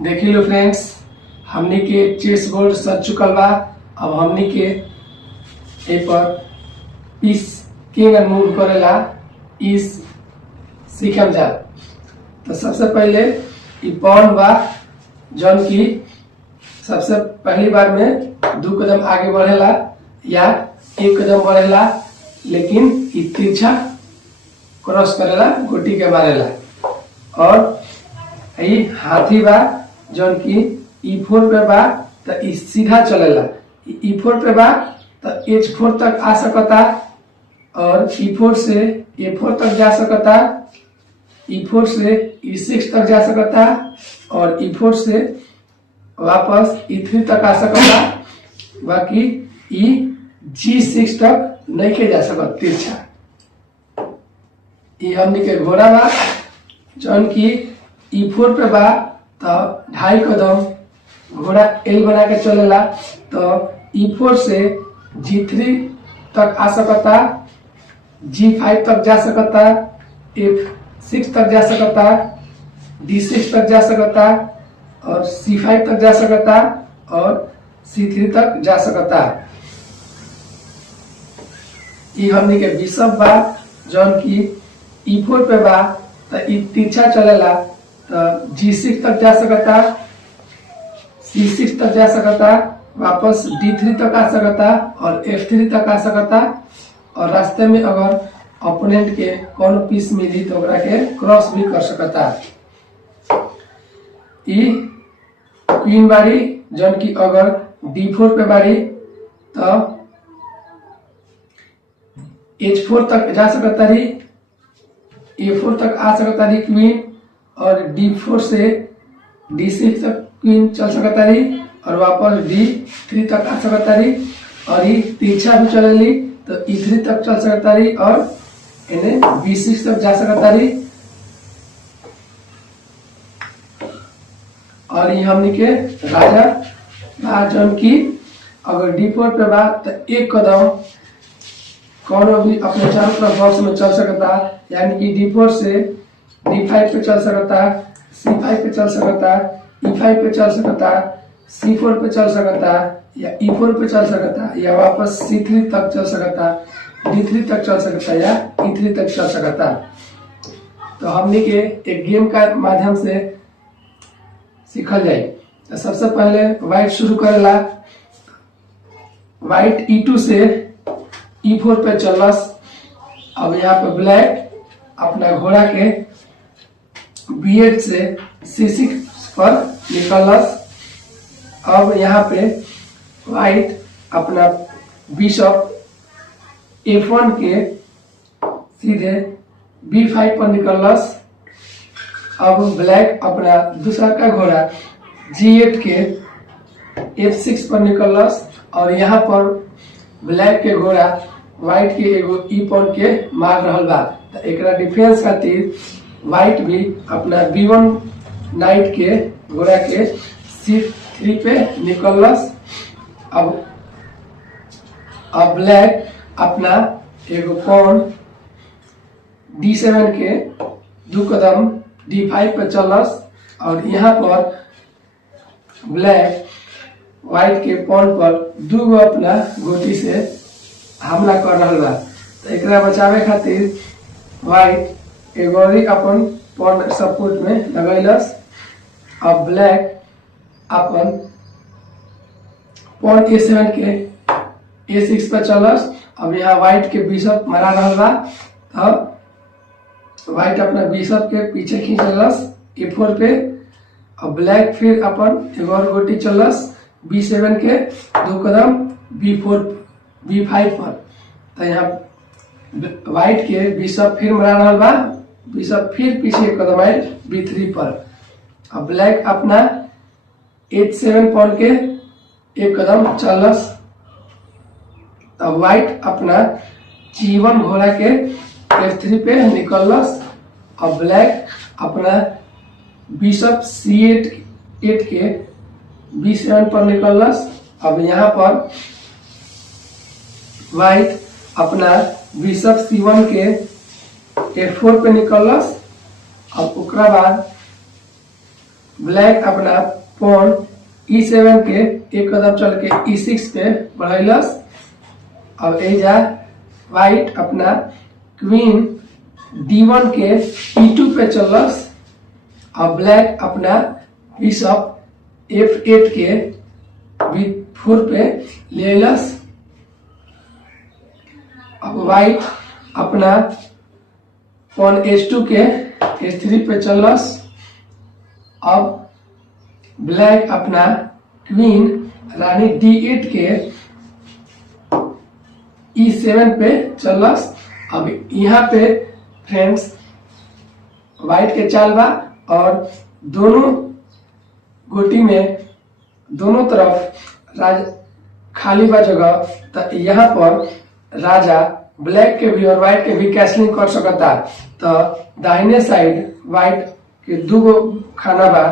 देखी लो फ्रेंड्स, हमनी के चेस बोर्ड सज चुकल बा। अब हमनी के ए पर पीस किंग मूव करेला इस सीखल जा। तो सबसे पहले ई पॉन बा जौन की सबसे पहली बार में 2 कदम आगे बढ़ेला या 1 कदम बढ़ेला, लेकिन ई तिरछा क्रॉस करेला, गोटी के मारेला। और ई हाथी बा जौन की E4 पे बा तो ई सीधा चलेला। E4 पे बा तो H4 तक आ सकता और E4 से A4 तक जा सकता, E4 से E6 तक जा सकता और E4 से वापस E3 तक आ सकता। बाकी G6 तक नहीं के जा सकता तिरछा। ये हमनी के घोड़ा बा जौन की E4 पे बा तो 2.5 कदम घोड़ा L बना के चलेला। तो E4 से G3 तक आ सकता, G5 तक जा सकता, F6 तक जा सकता, D6 तक जा सकता और C5 तक जा सकता और C3 तक जा सकता। ये हमनी के बिशप बा जौन की E4 पे बा तो ई तिरछा चलेला। तो G6 तक जा सकता, C6 तक जा सकता, वापस D3 तक आ सकता और F3 तक आ सकता। और रास्ते में अगर ओपोनेंट के कौन पीस मिली तो ओकरा के क्रॉस भी कर सकता। ई क्वीन बारी जौन की अगर D4 पे बारी तो H4 तक जा सकता रही, A4 तक आ सकता रही क्वीन और D4 से D6 तक क्वीन चल सकता रही और वापस D3 तक आ सकता रही। और ये तिरछा भी चलेली तो E3 तक चल सकता रही और इन्हें B6 तक जा सकता रही। और ये हमनी के राजा बा जौन की अगर D4 पे बा तो 1 कदम कौन भी अपने चारों तरफ बॉक्स में चल सकता, यानी कि D4 से D5 पे चल सकता, C5 पे चल सकता, E5 पे चल सकता, C4 पे चल सकता या E4 पे चल सकता या वापस C3 तक चल सकता, D3 तक चल सकता या E3 तक चल सकता। तो हमने के एक गेम का माध्यम से सीखल जाए। तो सबसे पहले व्हाइट शुरू करेला। व्हाइट E2 से E4 पे चलस। अब यहाँ पे ब्लैक अपना घोड़ा के B8 से C6 पर निकलस। अब यहाँ पे व्हाइट अपना बिशप F1 के सीधे B5 पर निकलस। अब ब्लैक अपना दूसरा का घोड़ा G8 के F6 पर निकलस और यहाँ पर ब्लैक के घोड़ा व्हाइट के एगो ई पॉन के मार रहल बा। तो एकरा डिफेंस खातिर व्हाइट भी अपना B1 नाइट के घोड़ा के C3 पे निकलस। अब ब्लैक अपना एगो पॉन D7 के 2 कदम D5 पे चलस और यहाँ पर ब्लैक व्हाइट के पॉन पर 2 अपना गोटी से हमला कर रहा बा। तो एकरा बचावे खातिर व्हाइट एगो अपन पॉन सपोर्ट में लगैलस। अब ब्लैक अपन पॉन A7 के A6 पर चलस। अब यहाँ व्हाइट के बिशप मरा रहा बा। तो व्हाइट अपना बिशप के पीछे खींचलस A4 पे। अब ब्लैक फिर अपन एगो और गोटी चलस B7 के 2 कदम B5 पर। तो यहाँ व्हाइट के बिशप फिर मरा रहा बा। बिशप फिर पीछे 1 कदम आए B3 पर। अब ब्लैक अपना H7 पॉन के 1 कदम चलस। अब व्हाइट अपना G1 घोड़ा के F3 पे निकलस। अब ब्लैक अपना बिशप C8 के B7 पर निकलस। अब यहाँ पर व्हाइट अपना बिशप C1 के F4 पे निकलस। अब ओकरा बाद ब्लैक अपना पॉन E7 के एक कदम चल के E6 पे बढ़ैलस। अब एजा व्हाइट अपना क्वीन D1 के E2 पे चलस। अब ब्लैक अपना बिशप F8 के B4 पे ले लस। अब व्हाइट अपना पॉन H2 के H3 पे चलस। अब ब्लैक अपना क्वीन रानी D8 के E7 पे चलस। अब यहाँ पे फ्रेंड्स व्हाइट के चाल बा और दोनों गोटी में दोनों तरफ खाली बा जगह, तो यहाँ पर राजा ब्लैक के भी और व्हाइट के भी कैसलिंग कर सकता। तो दाहिने साइड व्हाइट के दो खाना बा,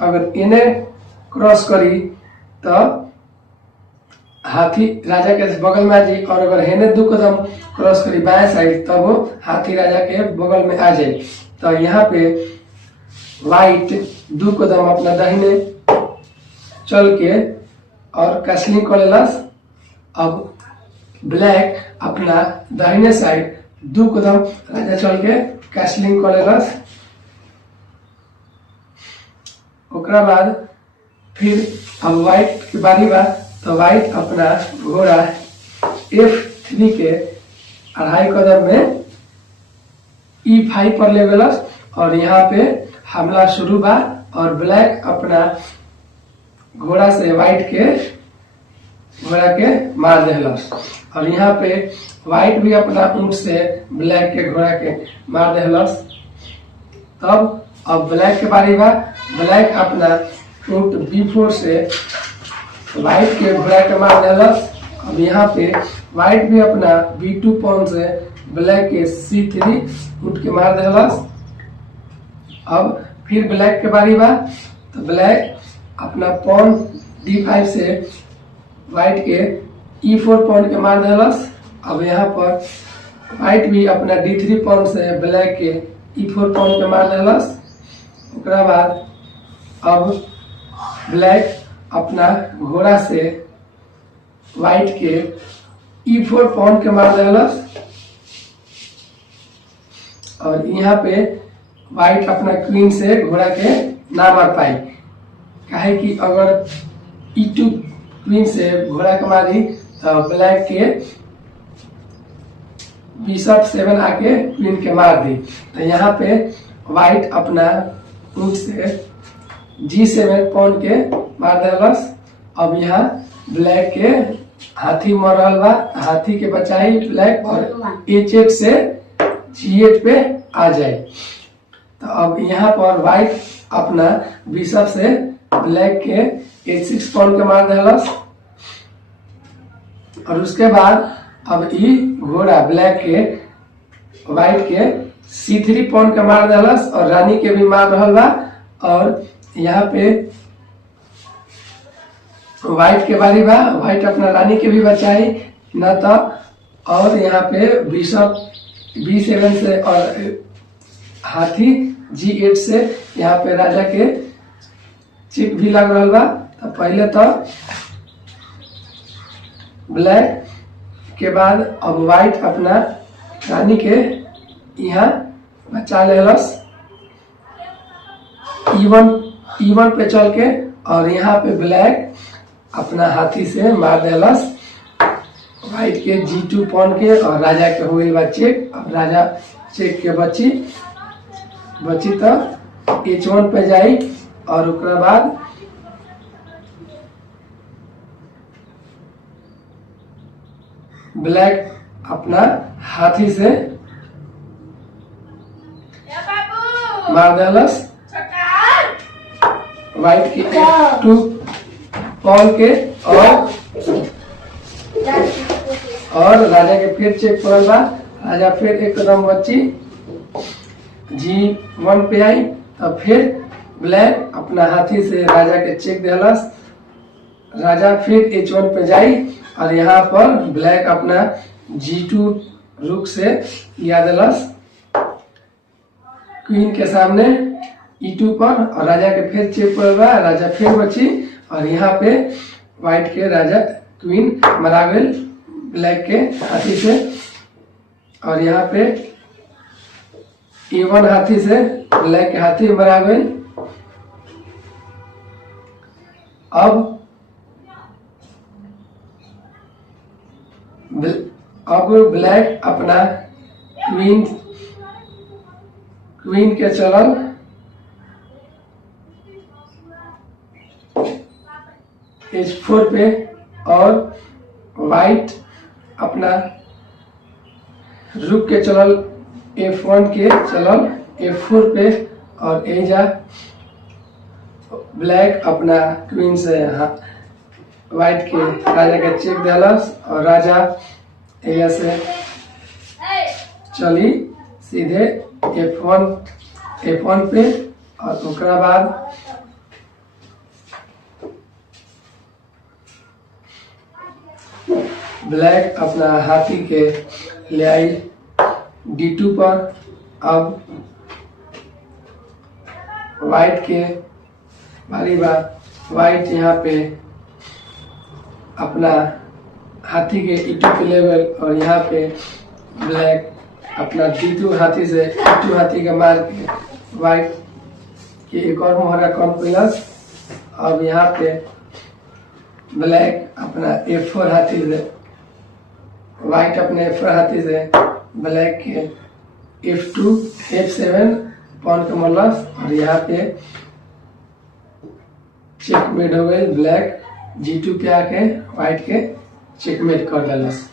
अगर इन्हें क्रॉस करी तो हाथी राजा के बगल में आ जाए, और अगर हेने दो कदम क्रॉस करी बाएं साइड तो वो हाथी राजा के बगल में आ जाए। तो यहाँ पे व्हाइट दो कदम अपना दाहिने चल के और कैसलिंग कर लेलस। अब ब्लैक अपना दाहिने साइड दो कदम राजा चल के कैसलिंग कर लेलस। ओकरा बाद फिर अब व्हाइट की बारी बा, तो व्हाइट अपना घोड़ा F3 के 2.5 कदम में E5 पर ले गेलस और यहाँ पे हमला शुरू बा। और ब्लैक अपना घोड़ा से व्हाइट के घोड़ा के मार देलस। और यहाँ पे व्हाइट भी अपना ऊंट से ब्लैक के घोड़ा के मार देलस। तब अब ब्लैक के बारी बा। ब्लैक अपना ऊंट B4 से व्हाइट के घोड़ा के मार देलस। अब यहाँ पे व्हाइट भी अपना B2 पॉन से ब्लैक के C3 ऊंट के मार देलस। अब फिर ब्लैक के बारी बा, तो ब्लैक अपना पॉन D5 से व्हाइट के E4 पॉन के मार देलस। अब यहाँ पर व्हाइट भी अपना D3 पॉन से ब्लैक के E4 पॉन के मार देलस। ओकरा बाद अब ब्लैक अपना घोड़ा से व्हाइट के E4 पॉन के मार देलस। और यहाँ पे व्हाइट अपना क्वीन से घोड़ा के ना मार पाई, काहे कि अगर E2 क्वीन से घोड़ा के मारी तो ब्लैक के बिशप 7 आके क्वीन के मार दी। तो यहाँ पे व्हाइट अपना ऊंट से G7 पॉन के मार देलस। अब यहाँ ब्लैक के हाथी मर रहा बा, हाथी के बचाई ब्लैक और H8 से G8 पे आ जाए। तो अब यहाँ पर व्हाइट अपना बिशप से ब्लैक के H6 पॉन के मार देलस। और उसके बाद अब ई घोड़ा ब्लैक के व्हाइट के C3 पॉन के मार देलस और रानी के भी मार रहा बा। और यहाँ पे व्हाइट के बारी बा, व्हाइट अपना रानी के भी बचाई न तो। और यहाँ पे बिशप B7 से और हाथी G8 से यहाँ पे राजा के चिप भी लग रहा बा। तो पहले तो ब्लैक के बाद अब व्हाइट अपना रानी के यहाँ बचा लेलस E1 पे चल के। और यहाँ पे ब्लैक अपना हाथी से मार देलस व्हाइट के G2 पॉन के और राजा के हो गई बा चेक। अब राजा चेक के बची तो H1 पे जाई। और उसके बाद ब्लैक अपना हाथी से मार देलस व्हाइट के F2 पॉन के। और राजा के फिर चेक पड़ल बा, राजा फिर एक कदम बची G1 पे आई। तब फिर ब्लैक अपना हाथी से राजा के चेक देलस, राजा फिर H1 पे जाई। और यहाँ पर ब्लैक अपना G2 रुक से लिया देलस क्वीन के सामने। E2 पर और राजा के फिर चेक पड़ल बा, राजा फिर बची और यहाँ पे व्हाइट के राजा क्वीन मरा गई ब्लैक के हाथी से। और यहाँ पे E1 हाथी से ब्लैक के हाथी मरा गई। अब ब्लैक अपना क्वीन के चलल H4 पे और व्हाइट अपना रुक के चलल F1 के चलल F4 पे और एजा ब्लैक अपना क्वीन से व्हाइट के राजा के चेक दिलस और राजा एजा से चली सीधे F1 पे और ओकरा बाद ब्लैक अपना हाथी के ले आई D2 पर। अब व्हाइट के बारी बार व्हाइट यहाँ पे अपना हाथी के E2 पे लेवल और यहाँ पे ब्लैक अपना D2 हाथी से E2 हाथी का मार के व्हाइट के एक और मोहरा कम प्लस। अब यहाँ पे ब्लैक अपना F4 हाथी से व्हाइट अपने F4 हाथी से ब्लैक के F2 F7 पॉन का मल्लस और यहाँ पे चेकमेट हो गई। ब्लैक G2 पे आके व्हाइट के चेकमेट कर दिलस।